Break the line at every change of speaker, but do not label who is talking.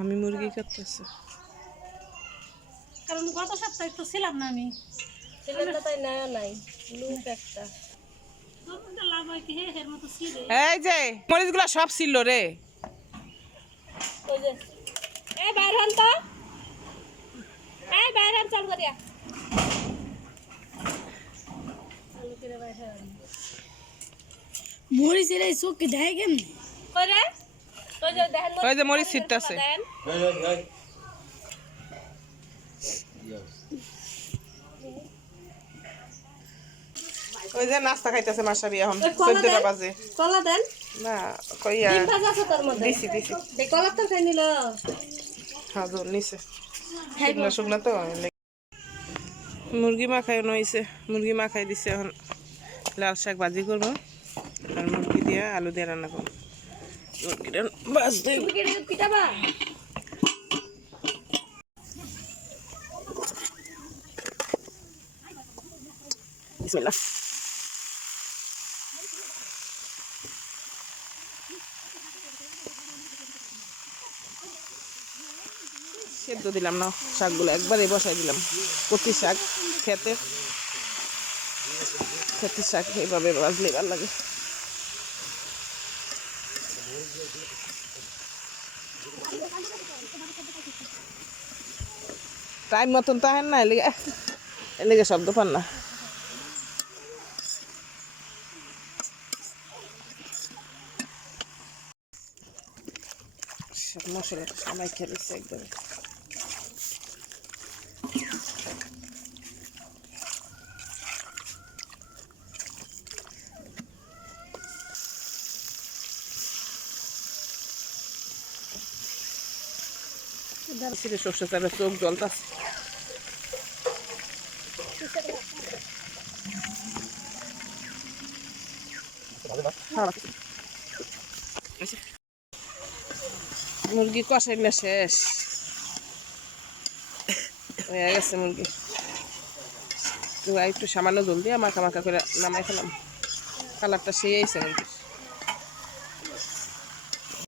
আমি মুরগি কাটতেছি।
কারণ গত সপ্তাহে তো ছিলাম না আমি।
এই যে মরিচগুলো সব ছিল রে।
ওই যে এই বাইর হন তো। বাইর হন চল করিয়া
মরিচের এই চোখকে দেয় কেমনি?
করে ওই যে
মরিচ ছিটতাছে ওই যে নাস্তা খাইতেছে মাসাবি এখন চোদ্দটা। বাজে।
কলা দেন।
না কইয়া দিছি দিছি।
কলা তো খাই নিল।
হ্যাঁ দূর নিছে শুকনা শুকনা তো মুরগি মাখাই নইছে মুরগি মাখাই দিছে এখন। লাল শাক ভাজি করব আর মুরগি দিয়ে আলু দিয়ে রান্না করব। মুরগিটা বাজতে
তুমি কি পিটাবা
বিসমিল্লাহ সেদ্ধ দিলাম না শাকগুলো একবারে বসাই দিলাম কচি শাক খেতে খেতে শাক এইভাবে বাজলে ভালো লাগে টাইম মতন তো না এলিগে এলিগে শব্দ পান না মশলাটা সবাই খেলেছে একদম ছিল সর্ষে চাপে চোখ খারাপ মুরগি কষাইলে শেষ। হয়ে গেছে মুরগি। একটু সামান্য জল দিয়ে মাখা মাখা করে নামাই খেলাম কালারটা সেই আইছে মুরগির।